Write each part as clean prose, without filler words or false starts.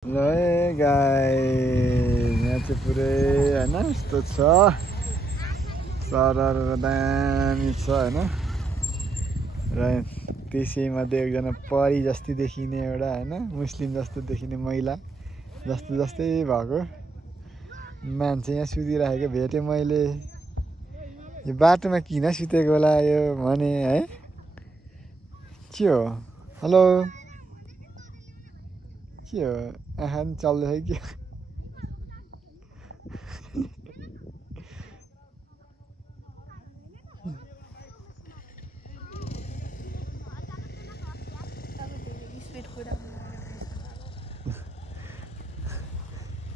ल गाइस यहाँ चाहिँ पुरै होइन यस्तो छ सरर दामी छ होइन र त्यसैमध्ये एकजना परी जस्तै देखिने एउटा होइन मुस्लिम जस्तो देखिने महिला जस्तै भएको मान्छे यहाँ सुतिरहेको भेटेँ मैले। यो बाटोमा किन सुतेको होला यो भने है के हो? हेलो के हो? आँखा पनि चल्दैछ के?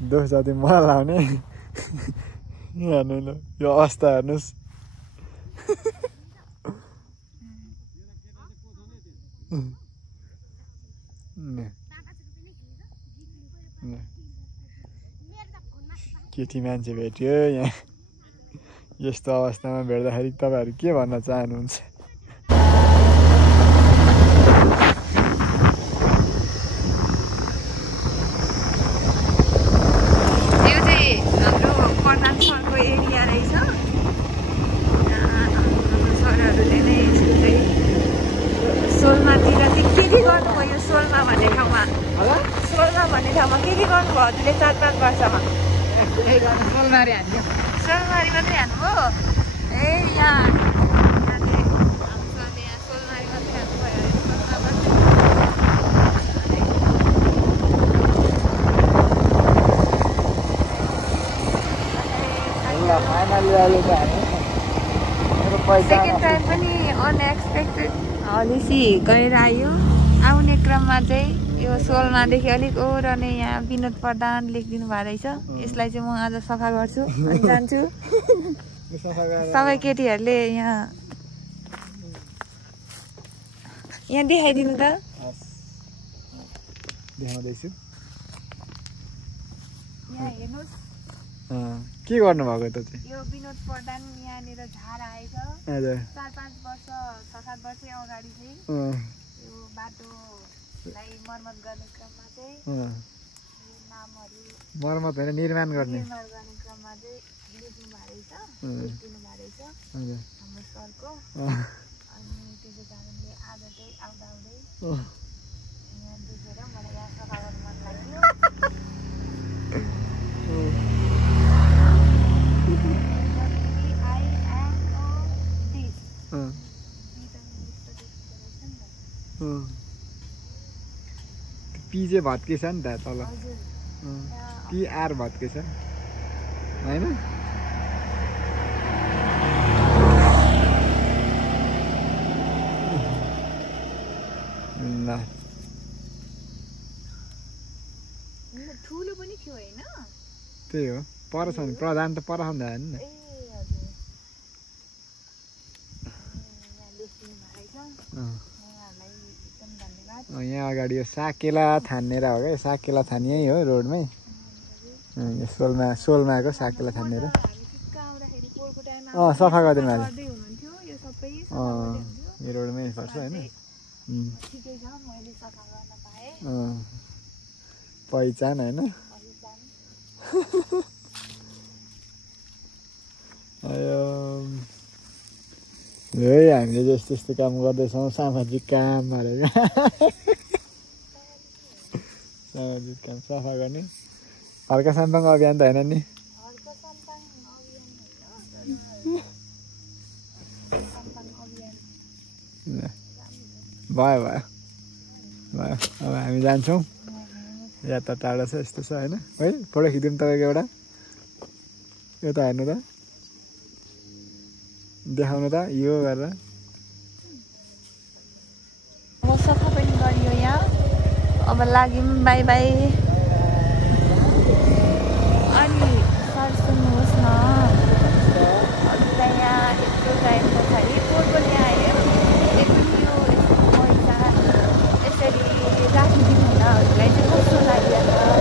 दोष जति मलाई लाउने हेर्नु ल यो अवस्था हेर्नुहोस्। केटी मान्छे भेट्यो यहाँ यस्तो अवस्थामा भेट्दाखेरि तपाईँहरू के भन्न चाहनुहुन्छ? यो चाहिँ हाम्रो प्रधान सरको एरिया रहेछ। सरहरूले नै यसको चाहिँ सोलमातिर चाहिँ के गर्नुभयो? सोलमा भन्ने ठाउँमा के गर्नुभयो हजुरले 4-5 वर्षमा? सोलमारी हान्यो। सोलमारी मात्रै हान्नुभयो? ए यहाँ सोलमारी मात्रै हान्नुभयो। सेकेन्ड टाइम पनि अनएक्सपेक्टेड हलिसी गएर आयो। आउने क्रममा चाहिँ यो सोलमादेखि अलिक ओरने यहाँ विनोद प्रधान लेखिदिनु भएको रहेछ। यसलाई चाहिँ म आज सफा गर्छु अनि जान्छु। सबै केटीहरूले यहाँ देखाइदिनु त। देखाउँदैछु। यहाँ हेर्नुहोस् के गर्नुभएको त चाहिँ? यो विनोद प्रधान यहाँनिर झार आएछ। 4-5 वर्ष 6-7 वर्षै अगाडि चाहिँ यो बाटोलाई मर्मत गर्ने क्रममा चाहिँ नामहरू मर्मत होइन निर्माण गर्ने क्रममा चाहिँ लेख्नु भएको रहेछ हाम्रो सरको। अनि त्यसै कारणले आज चाहिँ आउँदा यहाँ देखेर मलाई यहाँ सफा गर्नु मन लाग्यो। पी चाहिँ भत्केछ नि त तल। पिआर भत्केछ होइन? ल ठुलो पनि थियो होइन? त्यही हो परछ नि प्रधान त पराउँदा नि। यहाँ अगाडि यो साकेला थानेर हो क्या? साकेला थान यही हो रोडमै। यो सोलमाको साकेला थानेर सफा गरिदिनु भएको। यो रोडमै पर्छ होइन? पहिचान होइन? हामीले जस्तो काम गर्दैछौँ सामाजिक काम भनेको। सामाजिक काम सफा गर्ने हल्का साम्पाङ अभियान त होइन नि? भयो अब हामी जान्छौँ। यात्रा टाढा छ यस्तो छ होइन? है फोटो खिचिदिउँ तपाईँको एउटा। यो त हेर्नु त देखाउनु त यो गरेर। सफा पनि गरियो यहाँ। अब लाग्यौँ बाई बाई। अनि सर सुन्नुहोस् न हजुरलाई यहाँ यत्रो टाइम पछाडि पनि आयो एकदम यो पैसा यसरी राखिदिनु हुँदा हजुरलाई चाहिँ कस्तो लागिरहेको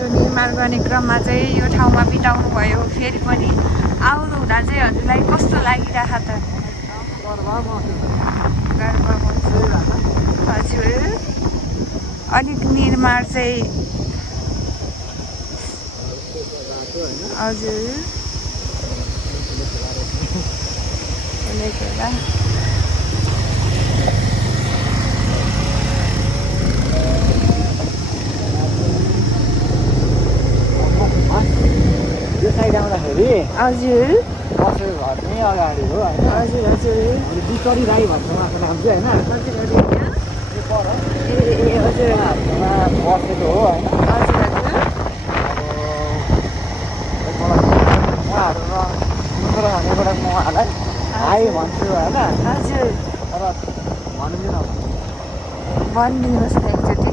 बाटो निर्माण गर्ने क्रममा चाहिँ यो ठाउँमा बिताउनु भयो। फेरि पनि आउनु हुँदा चाहिँ हजुरलाई कस्तो लागिरहेको त? हजुर अलिक निर्माण चाहिँ हजुर यो साइड आउँदाखेरि हजुर कसैको घरमै अगाडि हो होइन। हजुर हजुर बिस्टरी राई भन्छ उहाँको नाम चाहिँ होइन। हजुर हजुर यो पर ए हजुर उहाँहरूकोमा बसेको हो होइन। हजुर हजुर उहाँहरू भनेबाट म उहाँलाई हाई भन्छु होइन। हजुर तर भनिदिनु भनिदिनुहोस् न एकचोटि।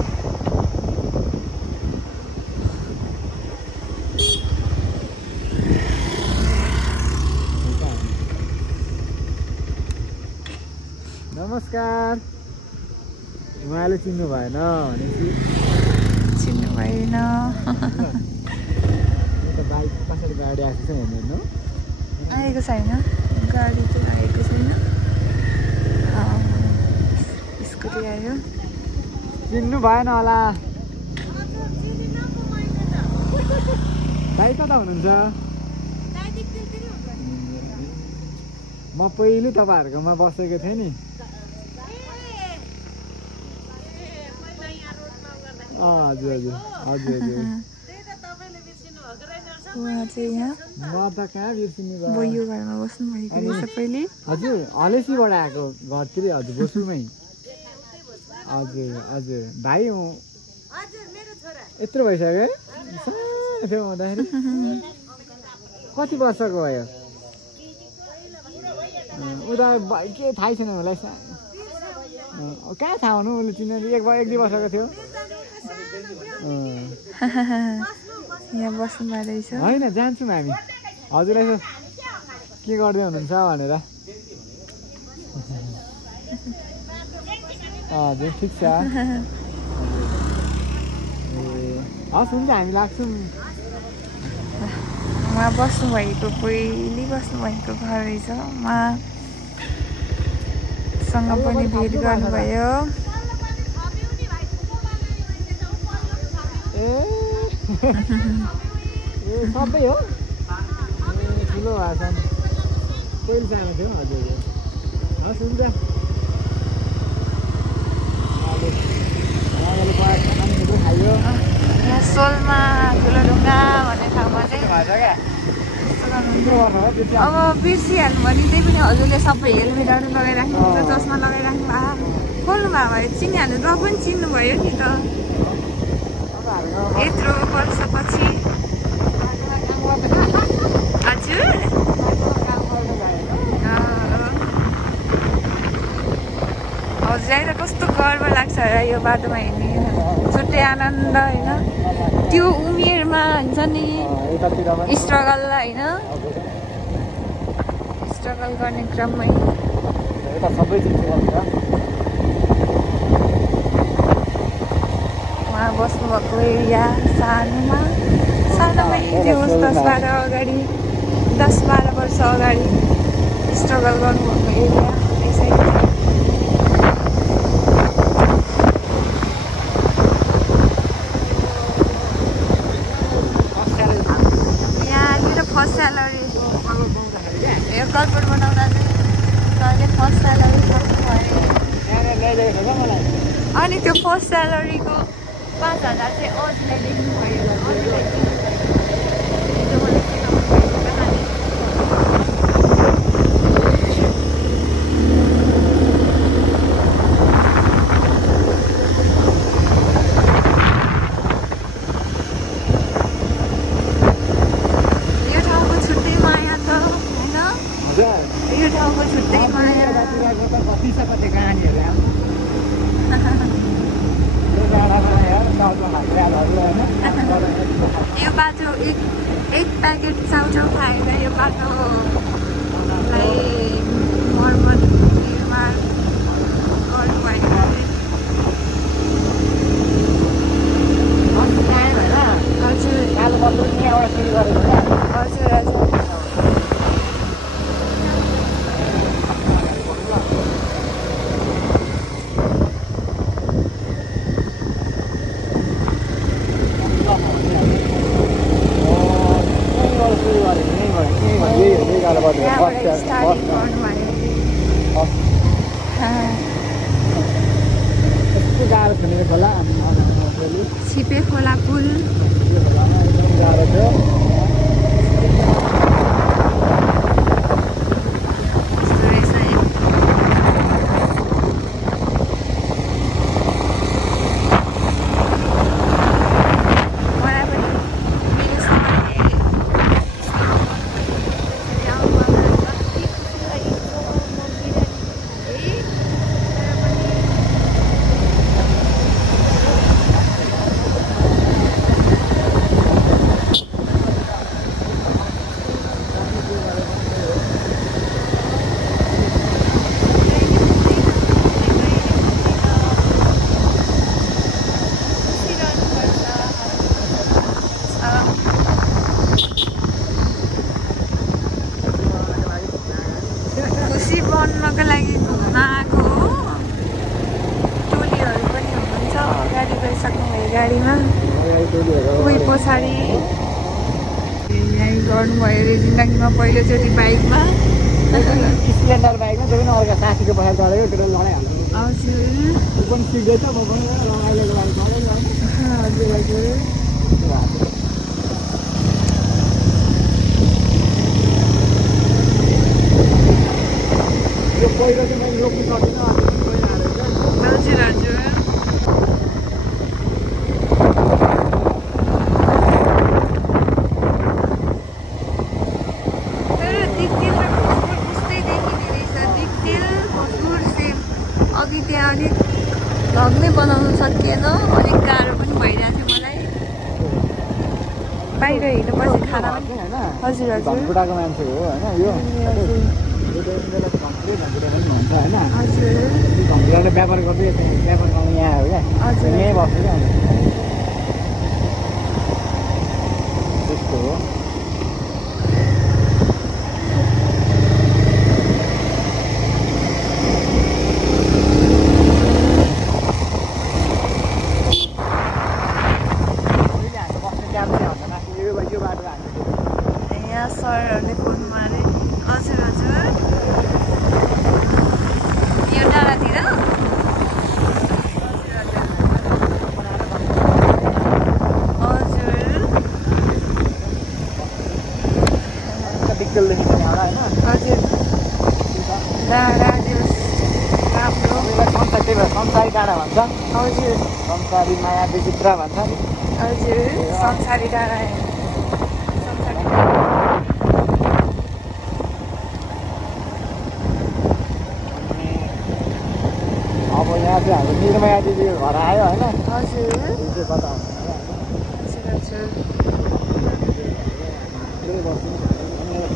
नमस्कार। उहाँले चिन्नु भएन भनेपछि चिन्नु भएन। बाइक पछाडि गाडी आएको छ हेर्नु आएको छैन, गाडी चाहिँ आएको छैन, स्कुटी आयो। चिन्नु भएन होला भाइ, कता हुनुहुन्छ? म पहिले तपाईँहरूकोमा बसेको थिएँ नि। हजुर हजुर हजुर हजुर उहाँ चाहिँ यहाँ म त कहाँ बिर्सिनु भयो। म यो घरमा बस्नु भएको रहेछ पहिले। हजुर हलेसीबाट आएको घरतिर हजुर बोसुमै। हजुर हजुर भाइ हुँ यत्रो भइसक्यो सानो थियो हुँदाखेरि। कति वर्षको भयो? उता के थाहै छैन मलाई। कहाँ थाहा हुनु उसले चिन्ने? एक दुई वर्षको थियो। यहाँ बस्नु भएको रहेछ। होइन जान्छौँ हामी हजुरलाई के गर्दै हुनुहुन्छ भनेर। हजुर ठिक छ। हस् हुन्छ हामी लाग्छौँ। उहाँ बस्नुभएको पहिले बस्नुभएको घर रहेछ। उहाँसँग पनि भेट गर्नुभयो। ए सबै हो। ठुलो भएको छ पहिले सानो थियो हजुर। हस् हुन्छ। खायो यहाँ सोलमा ठुलो ढुङ्गा भन्ने ठाउँमा चाहिँ अब बिर्सिहाल्नु भने त्यही पनि हजुरले सबै हेलमेटहरू लगाइराख्नुहुन्छ, चस्मा लगाइराख्नु भएको, खोल्नु भएको भए चिनिहाल्नु। र पनि चिन्नुभयो नि त यत्रो वर्षपछि। हजुर हजुरलाई त कस्तो गर्व लाग्छ र यो बाटोमा हिँड्ने, छुट्टै आनन्द होइन। त्यो उमेरमा हुन्छ नि स्ट्रगल होइन, स्ट्रगल गर्ने क्रममै उहाँ बस्नुभएको एरिया सानोमै थियो। 10-12 वर्ष अगाडि स्ट्रगल गर्नुभएको एरिया यसै। फर्स्ट स्यालेरी यो कलपुर बनाउँदा चाहिँ तैँले फर्स्ट स्यालेरी सक्नुभयो। अनि त्यो फर्स्ट स्यालेरीको 5,000 चाहिँ अरूलाई देख्नुभयो। यो ठाउँको छुट्टै माया। यो बाटो एक प्याकेट चाउचाउ खाएर यो बाटोलाई मर्मत निर्माण गर्नुभएको। हजुर हजुर छिपे खोला पुल खुसी बन्नको लागि घुम्न आएको हो टोलीहरू पनि हुनुहुन्छ अगाडि गइसक्नुभयो गाडीमा कोही पछाडि यहीँ गर्नुभयो अरे जिन्दगीमा पहिलोचोटि बाइकमा स्प्लेन्डर बाइकमा त्यो पनि अर्को साथीको पछाडि चढेको त्यो लडाइहाल्नु हजुर ऊ पनि सिक्दैछ म पनि अहिलेको लागि चढेको हजुर हजुर यो पहिलो चाहिँ मैले रोक्नु सकिनँ हजुर हजुर तर दिक्तेल र भोजपुर उस्तै देखिने रहेछ दिक्तेल भोजपुर सेम अघि त्यहाँ अलिक भग्नै बनाउनु सकिएन अलिक गाह्रो पनि भइरहेको थियो मलाई बाहिर हिँड्नुपर्छ खाना पनि हजुर हजुर धनकुटाको मान्छे हो होइन यो हजुर धनकुटाले व्यापार गर्दै व्यापार गर्नु यहाँ हो क्या हजुर यहीँ बस्छु क्या त्यस्तो हो यहाँ सरहरूले फोन मारे हजुर हजुर यो डाँडातिर हजुर हजुर डाँडा त्यो राम्रो संसारी डाँडा भन्छ हजुर संसारी माया विचित्र भन्छ हजुर संसारी डाँडा अब यहाँ चाहिँ हाम्रो निर्माया दिदीको घर आयो होइन हजुर त्यो चाहिँ कता हजुर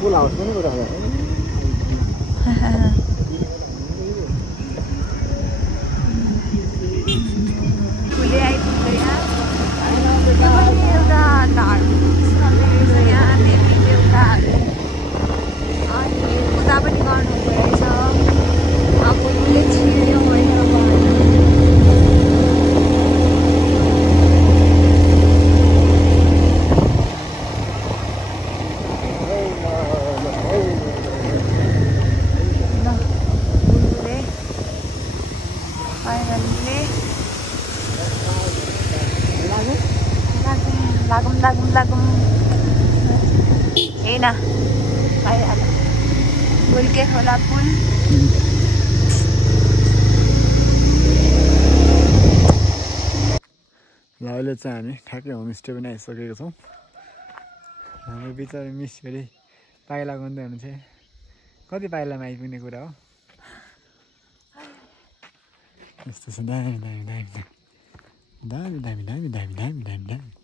फुल हाउस पनि कुरा फुले आइपुग्दै एउटा धार्मिक स्थल रहेछ यहाँ देवी देउताहरू अनि पूजा पनि गर्नुहुँदो रहेछ फुलले छिर्यो होइन लागौँ हेन भइहाल्यो पुलके खोला पुल ल अहिले चाहिँ हामी ठ्याक्कै होमस्टे पनि आइसकेको छौँ हाम्रो बिचरा मिस फेरि पाइला गर्दै हुनुहुन्छ कति पाइलामा आइपुग्ने कुरा हो यस्तो छ दामी दामी दामी दामी दामी दामी दामी दामी दामी दामी दामी